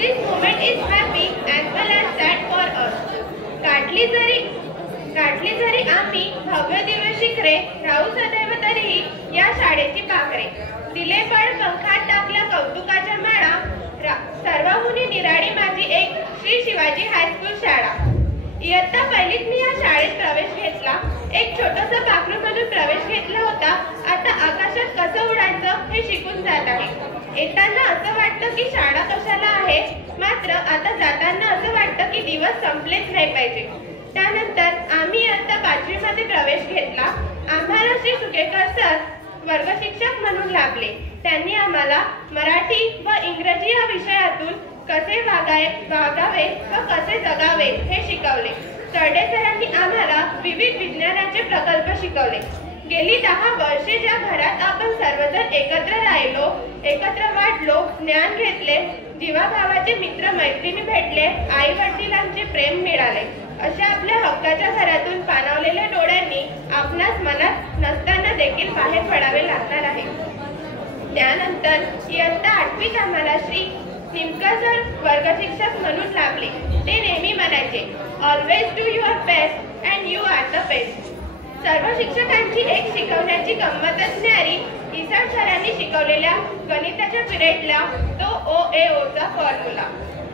This moment is happy as well as sad for us. काढली जरी आम्ही भव्य दिव्य शिखरे, राहू सदैव तरीही या शाळेची पाखरे. दिले बळ पंखात टाकल्या कौतुकाच्या माळा, सर्वहुनी निराळी माझी एक श्री शिवाजी हायस्कूल शाळा. इयत्ता पहिलीत मी या शाळेत प्रवेश घेतला. एक छोटंसं पाखरू म्हणून प्रवेश घेतला होता. आता आकाशात कसं उडायचं हे शिकून जात आहे. येताना असं वाटतं की शाळा कशाला आहे, मात्र आता जाताना असं वाटतं की दिवस संपलेच नाही पाहिजे. त्यानंतर आम्ही इयत्ता 5वी मध्ये प्रवेश घेतला. आम्हाला श्री सुकेकर सर वर्गशिक्षक म्हणून लाभले. त्यांनी आम्हाला मराठी व इंग्रजी या विषयातून कसे वागावे व कसे जगावे हे शिकवले. तरडे सरांनी आम्हाला विविध विज्ञानाचे प्रकल्प शिकवले. गेली 10 वर्षे ज्या घरात आपण सर्वजण एकत्र राहिलो, एकत्र वाढलो, ज्ञान घेतले, जीवाभावाचे मित्र मैत्रिणी भेटले, आई वडिलांचे प्रेम मिळाले, अशा आपल्या हक्काच्या घरातून पाणावलेल्या डोळ्यांनी आपणास मनात नसताना देखील बाहेर पडावे लागणार आहे. त्यानंतर इयत्ता 8वीत आम्हाला श्री निमकर सर वर्गशिक्षक म्हणून लाभले. ते नेहमी म्हणायचे, always do your best and you are the best. सर्व शिक्षकांची एक शिकवण्याची गंमतच न्यारी. इसाड सरांनी शिकवलेल्या गणिताच्या पिरियडला तो OAOचा फॉर्म्युला,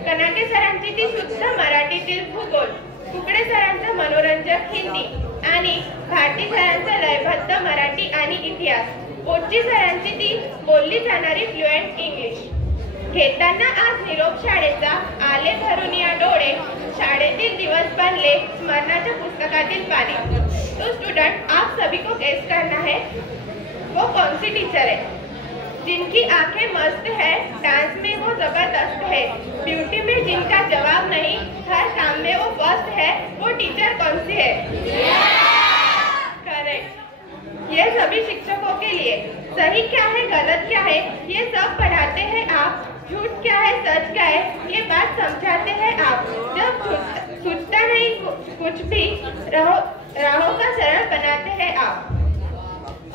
कनाटे सरांची ती शुद्ध मराठीतील भूगोल, कुकडे सरांचं मनोरंजक हिंदी आणि भारती सरांचं लयबद्ध मराठी आणि इतिहास, पोच्ची सरांची ती बोलली जाणारी फ्लुएंट इंग्लिश. घेताना आज निरोप शाळेचा आले भरून या डोळे, शाळेतील दिवस बनले स्मरणाच्या पुस्तकातील पाने. तो स्टूडेंट आप सभी को गेस करना है वो कौन सी टीचर है. जिनकी आंखें मस्त है, डांस में वो जबरदस्त है, ब्यूटी में जिनका जवाब नहीं, हर काम में वो फर्स्ट है, वो टीचर कौन सी है. करेक्ट. ये सभी शिक्षकों के लिए सही क्या है गलत क्या है ये सब पढ़ाते हैं आप. झूठ क्या है सच क्या है ये बात समझाते हैं आप. जब सोचता नहीं कुछ भी, राहों का सरल बनाते हैं आप.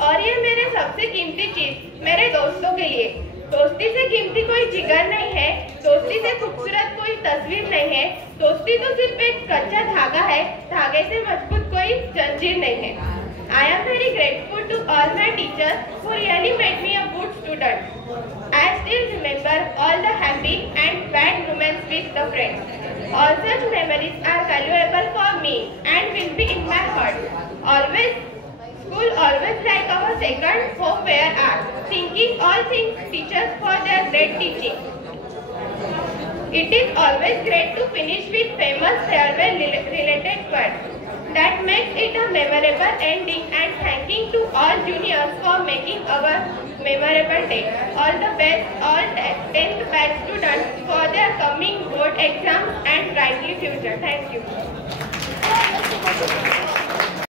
और ये मेरे सबसे कीमती चीज मेरे दोस्तों के लिए. दोस्ती से कीमती कोई जिगर नहीं है, दोस्ती से खूबसूरत कोई तस्वीर नहीं है. दोस्ती तो सिर्फ एक कच्चा धागा है, धागे से मजबूत कोई जंजीर नहीं है. I am very grateful to all my teachers who really made me a good student. I still remember all the happy and bad moments with the friends. All such memories are valuable for me and will be in my heart. School always like our second home where art. Thinking all things teachers for their great teaching. It is always great to finish with famous farewell related words. That makes it a memorable ending, and thanking to all juniors for making our memorable day. All the best all 10th batch students for their coming board exams and brightly future. Thank you.